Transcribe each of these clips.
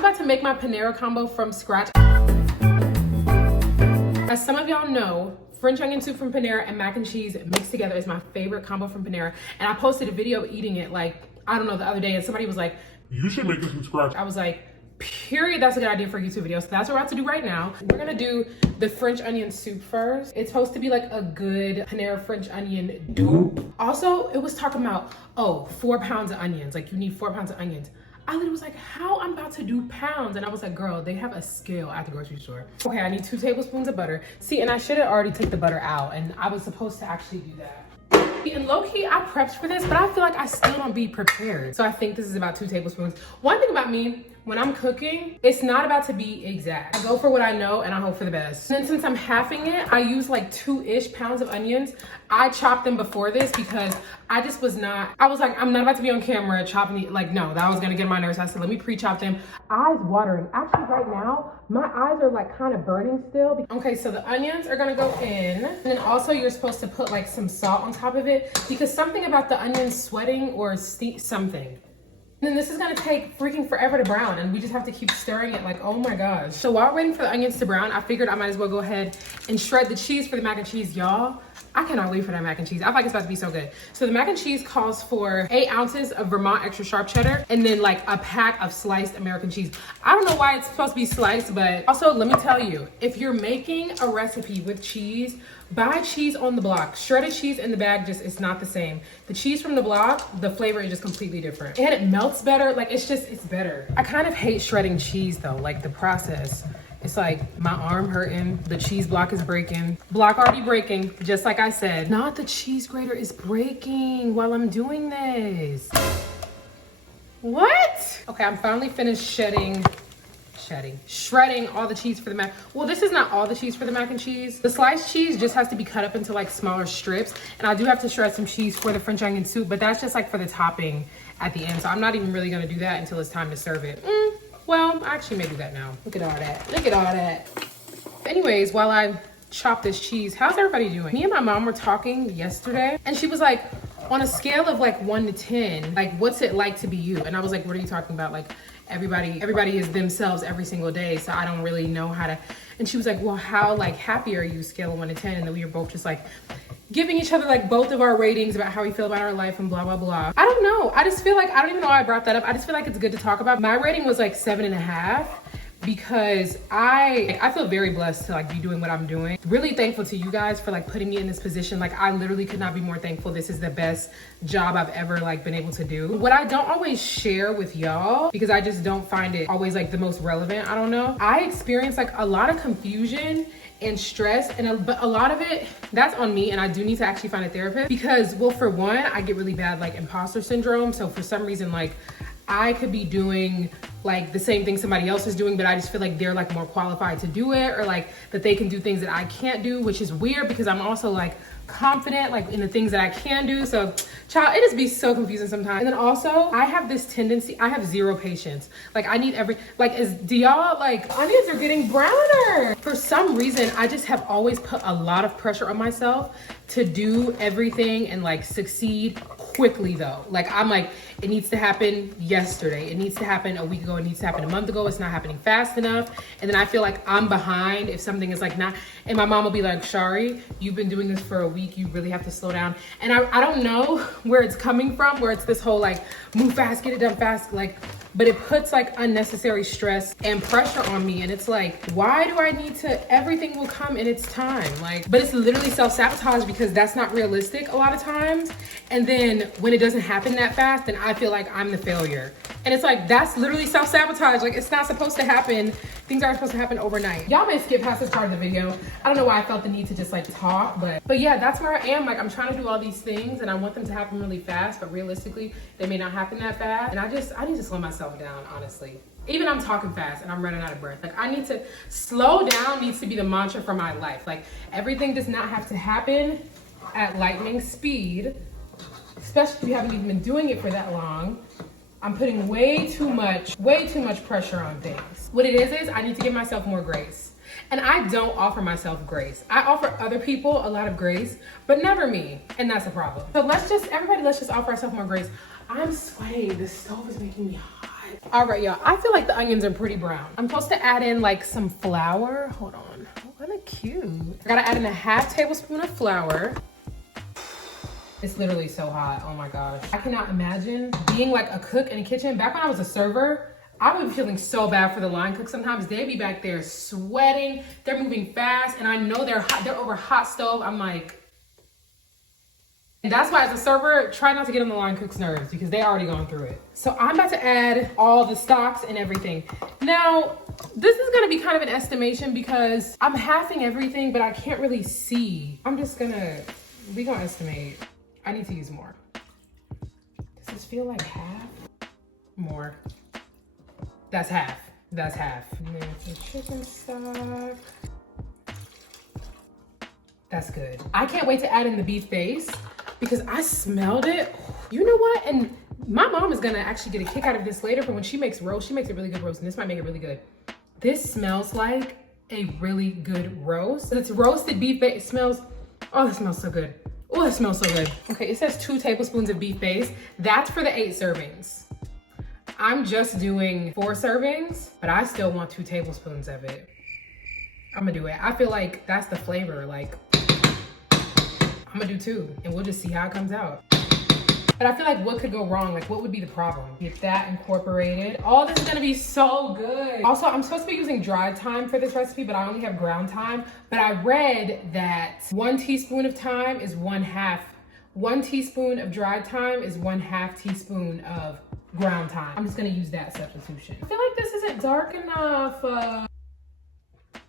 about to make my Panera combo from scratch. As some of y'all know, French onion soup from Panera and mac and cheese mixed together is my favorite combo from Panera. And I posted a video of eating it like, I don't know, the other day, and somebody was like, you should make this from scratch. I was like, period, that's a good idea for a YouTube video. So that's what we're about to do right now. We're gonna do the French onion soup first. It's supposed to be like a good Panera French onion dupe. Also, it was talking about, oh, 4 pounds of onions. Like you need 4 pounds of onions. I literally was like, how I'm about to do pounds? And I was like, girl, they have a scale at the grocery store. Okay, I need 2 tablespoons of butter. See, and I should have already taken the butter out, and I was supposed to actually do that. And low-key, I prepped for this, but I feel like I still don't be prepared. So I think this is about 2 tablespoons. One thing about me, when I'm cooking, it's not about to be exact. I go for what I know and I hope for the best. And then since I'm halving it, I use like 2-ish pounds of onions. I chopped them before this because I just was not, I was like, I'm not about to be on camera chopping the, like, no, that was gonna get on my nerves. I said, let me pre-chop them. Eyes watering. Actually, right now, my eyes are like kind of burning still. Okay, so the onions are gonna go in. And then also you're supposed to put like some salt on top of it because something about the onions sweating or something. And then this is gonna take freaking forever to brown, and we just have to keep stirring it like, oh my gosh. So while we're waiting for the onions to brown, I figured I might as well go ahead and shred the cheese for the mac and cheese, y'all. I cannot wait for that mac and cheese. I feel like it's about to be so good. So the mac and cheese calls for 8 ounces of Vermont extra sharp cheddar and then like a pack of sliced American cheese. I don't know why it's supposed to be sliced, but also let me tell you, if you're making a recipe with cheese, buy cheese on the block. Shredded cheese in the bag just, it's not the same. The cheese from the block, the flavor is just completely different. And it melts better, like it's better. I kind of hate shredding cheese though, like the process. It's like my arm hurting, the cheese block is breaking. Block already breaking, just like I said. Not the cheese grater is breaking while I'm doing this. What? Okay, I'm finally finished shredding all the cheese for the mac. Well, this is not all the cheese for the mac and cheese. The sliced cheese just has to be cut up into like smaller strips. And I do have to shred some cheese for the French onion soup, but that's just like for the topping at the end. So I'm not even really gonna do that until it's time to serve it. Well, I actually may do that now. Look at all that. Look at all that. Anyways, while I chop this cheese, how's everybody doing? Me and my mom were talking yesterday, and she was like, on a scale of like 1 to 10, like what's it like to be you? And I was like, what are you talking about? Like everybody is themselves every single day, so I don't really know how to. And she was like, well, how like happy are you, scale of 1 to 10? And then we were both just like giving each other like both of our ratings about how we feel about our life and blah, blah, blah. I don't know. I just feel like, I don't even know why I brought that up. I just feel like it's good to talk about. My rating was like 7.5 because I feel very blessed to like be doing what I'm doing. Really thankful to you guys for like putting me in this position. Like I literally could not be more thankful. This is the best job I've ever like been able to do. What I don't always share with y'all, because I just don't find it always like the most relevant, I don't know. I experience like a lot of confusion and stress, and but a lot of it, that's on me, and I do need to actually find a therapist because, well, for one, I get really bad like imposter syndrome. So for some reason, like I could be doing like the same thing somebody else is doing, but I just feel like they're like more qualified to do it, or like that they can do things that I can't do, which is weird because I'm also like confident like in the things that I can do. So child, it just be so confusing sometimes. And then also I have this tendency, I have 0 patience. Like I need do y'all like onions are getting browner? For some reason, I just have always put a lot of pressure on myself to do everything and like succeed quickly though. Like I'm like, it needs to happen yesterday. It needs to happen a week ago. It needs to happen a month ago. It's not happening fast enough. And then I feel like I'm behind if something is like not, and my mom will be like, Shari, you've been doing this for a week. You really have to slow down. And I don't know where it's coming from, where it's this whole like move fast, get it done fast, like, but it puts like unnecessary stress and pressure on me. And it's like, why do I need to, everything will come in its time. Like, but it's literally self-sabotage because that's not realistic a lot of times. And then when it doesn't happen that fast, then I feel like I'm the failure. And it's like, that's literally self-sabotage. Like it's not supposed to happen. Things aren't supposed to happen overnight. Y'all may skip past this part of the video. I don't know why I felt the need to just like talk, but yeah, that's where I am. Like I'm trying to do all these things and I want them to happen really fast, but realistically, they may not happen that fast. And I need to slow myself down, honestly. Even I'm talking fast and I'm running out of breath. Like I need to slow down needs to be the mantra for my life. Like everything does not have to happen at lightning speed, especially if you haven't even been doing it for that long. I'm putting way too much pressure on things. What it is I need to give myself more grace. And I don't offer myself grace. I offer other people a lot of grace, but never me. And that's a problem. So let's just offer ourselves more grace. I'm sweating. The stove is making me hot. All right, y'all, I feel like the onions are pretty brown. I'm supposed to add in like some flour. Hold on, oh, kind of cute. I gotta add in a half tablespoon of flour. It's literally so hot, oh my gosh. I cannot imagine being like a cook in a kitchen. Back when I was a server, I would be feeling so bad for the line cooks sometimes. They'd be back there sweating, they're moving fast, and I know they're hot, they're over a hot stove. I'm like, and that's why as a server, try not to get on the line cook's nerves because they already gone through it. So I'm about to add all the stocks and everything. Now, this is gonna be kind of an estimation because I'm halving everything, but I can't really see. We gonna estimate. I need to use more. Does this feel like half? More. That's half. That's half. And then some chicken stock. That's good. I can't wait to add in the beef base because I smelled it. You know what? And my mom is gonna actually get a kick out of this later, but when she makes roast, she makes a really good roast, and this might make it really good. This smells like a really good roast. It's roasted beef base. It smells, oh, it smells so good. Oh, it smells so good. Okay, it says 2 tablespoons of beef base. That's for the 8 servings. I'm just doing 4 servings, but I still want 2 tablespoons of it. I'm gonna do it. I feel like that's the flavor. Like, I'm gonna do 2 and we'll just see how it comes out. But I feel like what could go wrong? Like, what would be the problem? Get that incorporated. Oh, this is gonna be so good. Also, I'm supposed to be using dried thyme for this recipe, but I only have ground thyme. But I read that 1 teaspoon of thyme is 1 teaspoon of dried thyme is 1/2 teaspoon of ground thyme. I'm just gonna use that substitution. I feel like this isn't dark enough.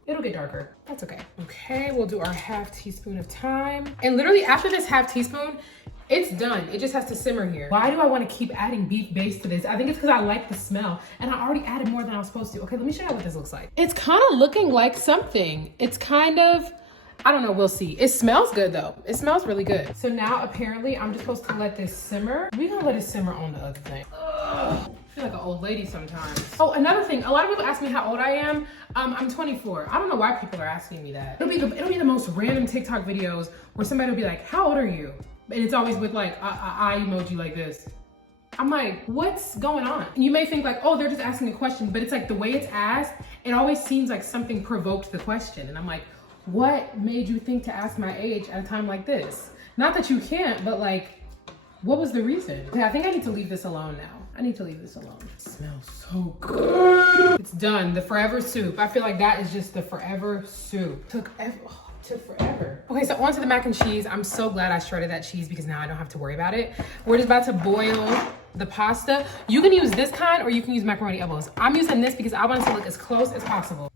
It'll get darker, that's okay. Okay, we'll do our 1/2 teaspoon of thyme. And literally after this 1/2 teaspoon, it's done. It just has to simmer here. Why do I want to keep adding beef base to this? I think it's because I like the smell and I already added more than I was supposed to. Okay, let me show you what this looks like. It's kind of looking like something. It's kind of, I don't know, we'll see. It smells good though. It smells really good. So now apparently I'm just supposed to let this simmer. We're gonna let it simmer on the other thing. Ugh. I feel like an old lady sometimes. Oh, another thing, a lot of people ask me how old I am. I'm 24. I don't know why people are asking me that. It'll be the most random TikTok videos where somebody will be like, how old are you? And it's always with like a eye emoji like this. I'm like, what's going on? And you may think like, oh, they're just asking a question, but it's like the way it's asked, it always seems like something provoked the question. And I'm like, what made you think to ask my age at a time like this? Not that you can't, but like, what was the reason? Okay, I think I need to leave this alone now. I need to leave this alone. It smells so good. It's done, the forever soup. I feel like that is just the forever soup. Took forever. Okay, so on to the mac and cheese. I'm so glad I shredded that cheese because now I don't have to worry about it. We're just about to boil the pasta. You can use this kind or you can use macaroni elbows. I'm using this because I want it to look as close as possible.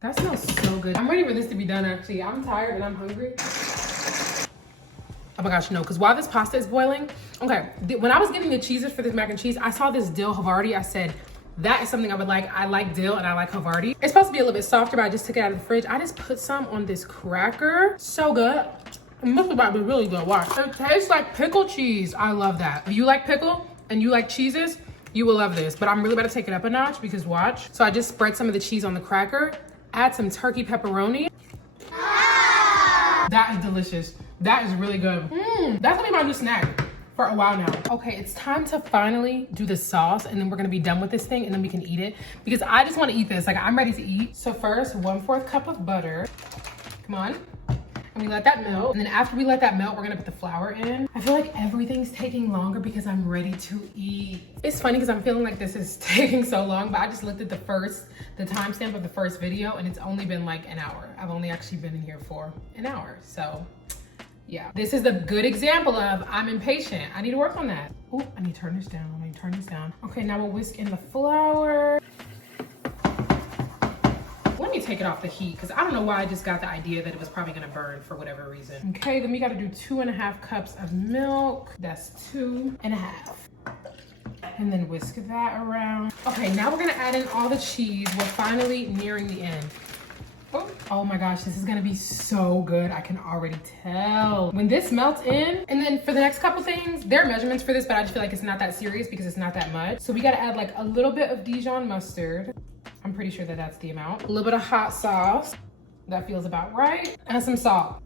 That smells so good. I'm ready for this to be done actually. I'm tired and I'm hungry. Oh my gosh, no, because while this pasta is boiling, okay, when I was getting the cheeses for this mac and cheese, I saw this dill Havarti. I said, that is something I would like. I like dill and I like Havarti. It's supposed to be a little bit softer, but I just took it out of the fridge. I just put some on this cracker. So good. It must about to be really good. Watch. It tastes like pickle cheese. I love that. If you like pickle and you like cheeses, you will love this. But I'm really about to take it up a notch because watch. So I just spread some of the cheese on the cracker, add some turkey pepperoni. That is delicious. That is really good. That's gonna be my new snack for a while now. Okay, it's time to finally do the sauce and then we're gonna be done with this thing and then we can eat it because I just wanna eat this. Like, I'm ready to eat. So first, 1/4 cup of butter. Come on. And we let that melt. And then after we let that melt, we're gonna put the flour in. I feel like everything's taking longer because I'm ready to eat. It's funny because I'm feeling like this is taking so long, but I just looked at the timestamp of the first video and it's only been like an hour. I've only actually been in here for an hour. So yeah, this is a good example of I'm impatient. I need to work on that. Oh, I need to turn this down. I need to turn this down. Okay, now we'll whisk in the flour. Let me take it off the heat because I don't know why I just got the idea that it was probably gonna burn for whatever reason. Okay, then we gotta do 2.5 cups of milk. That's 2.5. And then whisk that around. Okay, now we're gonna add in all the cheese. We're finally nearing the end. Oh my gosh, this is gonna be so good. I can already tell. When this melts in, and then for the next couple things, there are measurements for this, but I just feel like it's not that serious because it's not that much. So we gotta add like a little bit of Dijon mustard. I'm pretty sure that that's the amount. A little bit of hot sauce. That feels about right. And some salt.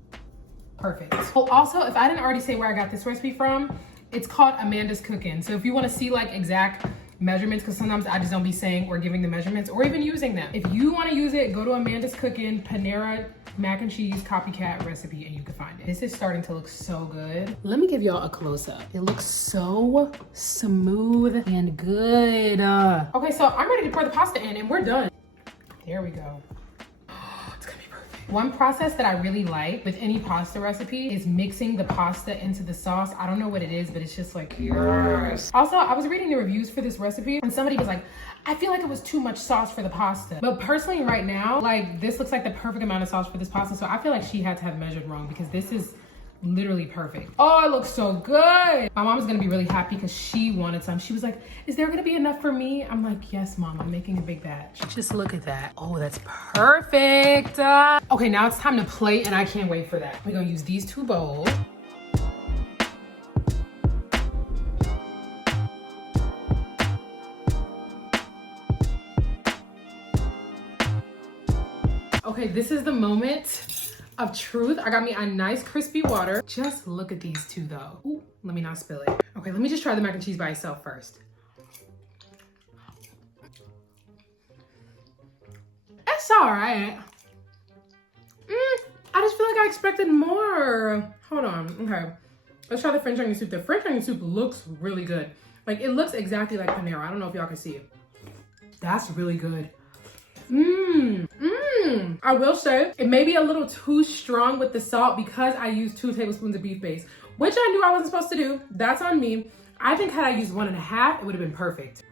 Perfect. Oh, also, if I didn't already say where I got this recipe from, It's called Amanda's Cooking. So if you want to see like exact measurements, because sometimes I just don't be saying or giving the measurements or even using them. If you want to use it, go to Amanda's Cooking Panera mac and cheese copycat recipe and you can find it. This is starting to look so good. Let me give y'all a close-up. It looks so smooth and good. Okay, so I'm ready to pour the pasta in and we're done. There we go. One process that I really like with any pasta recipe is mixing the pasta into the sauce. I don't know what it is, but it's just like, yes. Also, I was reading the reviews for this recipe and somebody was like, I feel like it was too much sauce for the pasta. But personally right now, like this looks like the perfect amount of sauce for this pasta. So I feel like she had to have measured wrong because this is literally perfect. Oh, it looks so good. My mom's gonna be really happy because she wanted some. She was like, is there gonna be enough for me? I'm like, yes, mom, I'm making a big batch. Just look at that. Oh, that's perfect. Okay, now it's time to plate and I can't wait for that. We're gonna use these 2 bowls. Okay, this is the moment of truth. I got me a nice crispy water. Just look at these 2 though. Ooh, let me not spill it. Okay, let me just try the mac and cheese by itself first. It's all right. I just feel like I expected more. Hold on, okay. Let's try the French onion soup. The French onion soup looks really good. Like it looks exactly like Panera. I don't know if y'all can see it. That's really good. I will say it may be a little too strong with the salt because I used 2 tablespoons of beef base, which I knew I wasn't supposed to do. That's on me. I think had I used 1.5, it would have been perfect.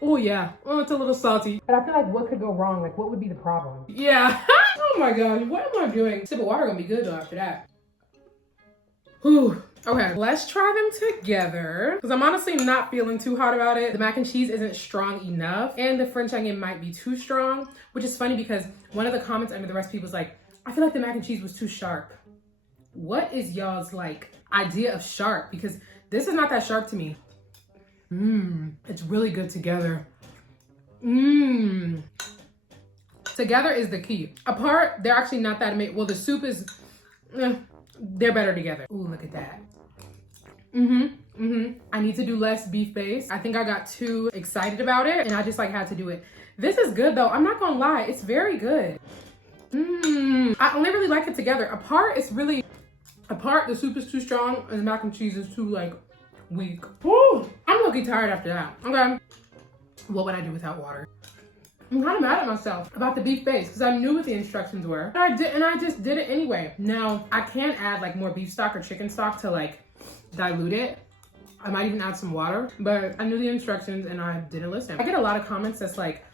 Oh yeah, oh, it's a little salty. But I feel like what could go wrong? Like what would be the problem? Yeah, oh my gosh, what am I doing? Sip of water gonna be good though after that. Whew. Okay, let's try them together because I'm honestly not feeling too hot about it. The mac and cheese isn't strong enough and the French onion might be too strong, which is funny because one of the comments under the recipe was like, I feel like the mac and cheese was too sharp. What is y'all's like idea of sharp? Because this is not that sharp to me. It's really good together. Together is the key. Apart, they're actually not that amazing. Well, the soup is, they're better together. Ooh, look at that. I need to do less beef base. I think I got too excited about it and I just like had to do it. This is good though. I'm not gonna lie. It's very good. I only really like it together. Apart, it's really, apart, the soup is too strong and the mac and cheese is too like weak. Woo! I'm looking tired after that. Okay. What would I do without water? I'm kind of mad at myself about the beef base because I knew what the instructions were. And I just did it anyway. Now, I can add like more beef stock or chicken stock to like dilute it. I might even add some water, but I knew the instructions and I didn't listen. I get a lot of comments that's like,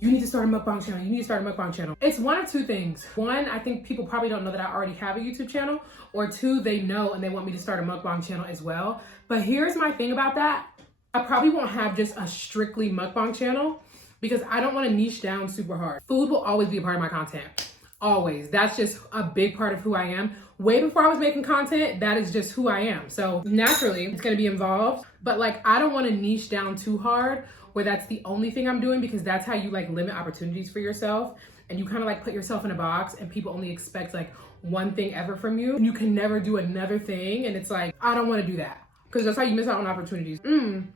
you need to start a mukbang channel. You need to start a mukbang channel. It's one of 2 things. One, I think people probably don't know that I already have a YouTube channel, or 2, they know and they want me to start a mukbang channel as well. But here's my thing about that. I probably won't have just a strictly mukbang channel because I don't want to niche down super hard. Food will always be a part of my content. Always. That's just a big part of who I am. Way before I was making content, that is just who I am. So naturally, it's going to be involved. But like, I don't want to niche down too hard where that's the only thing I'm doing because that's how you like limit opportunities for yourself. And you kind of like put yourself in a box and people only expect like one thing ever from you. And you can never do another thing. And it's like, I don't want to do that because that's how you miss out on opportunities. And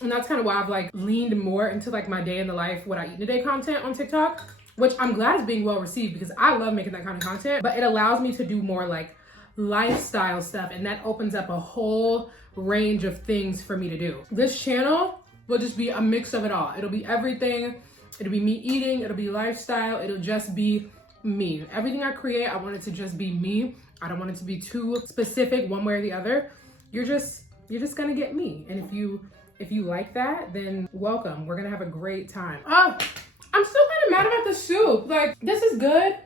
that's kind of why I've like leaned more into like my day in the life, what I eat in a day content on TikTok, which I'm glad is being well received because I love making that kind of content, but it allows me to do more like lifestyle stuff. And that opens up a whole range of things for me to do. This channel will just be a mix of it all. It'll be everything. It'll be me eating. It'll be lifestyle. It'll just be me. Everything I create, I want it to just be me. I don't want it to be too specific one way or the other. You're just gonna get me. And if you like that, then welcome. We're gonna have a great time. Oh, I'm still kind of mad about the soup. Like, this is good,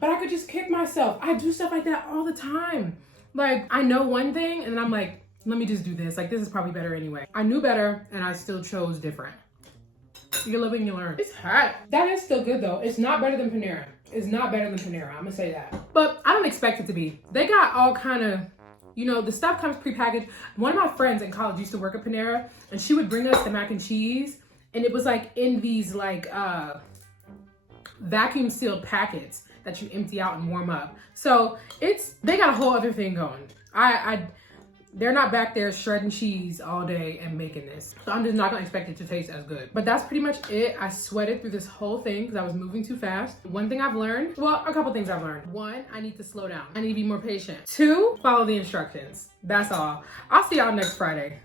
but I could just kick myself. I do stuff like that all the time. Like, I know one thing and then I'm like, let me just do this. Like, this is probably better anyway. I knew better and I still chose different. You live and you learn. It's hot. That is still good though. It's not better than Panera. It's not better than Panera. I'm gonna say that. But I don't expect it to be. They got all kind of, you know, the stuff comes prepackaged. One of my friends in college used to work at Panera and she would bring us the mac and cheese and it was like in these like vacuum sealed packets that you empty out and warm up. So they got a whole other thing going. They're not back there shredding cheese all day and making this. So I'm just not gonna expect it to taste as good. But that's pretty much it. I sweated through this whole thing because I was moving too fast. One thing I've learned, well, a couple things I've learned. One, I need to slow down. I need to be more patient. Two, follow the instructions. That's all. I'll see y'all next Friday.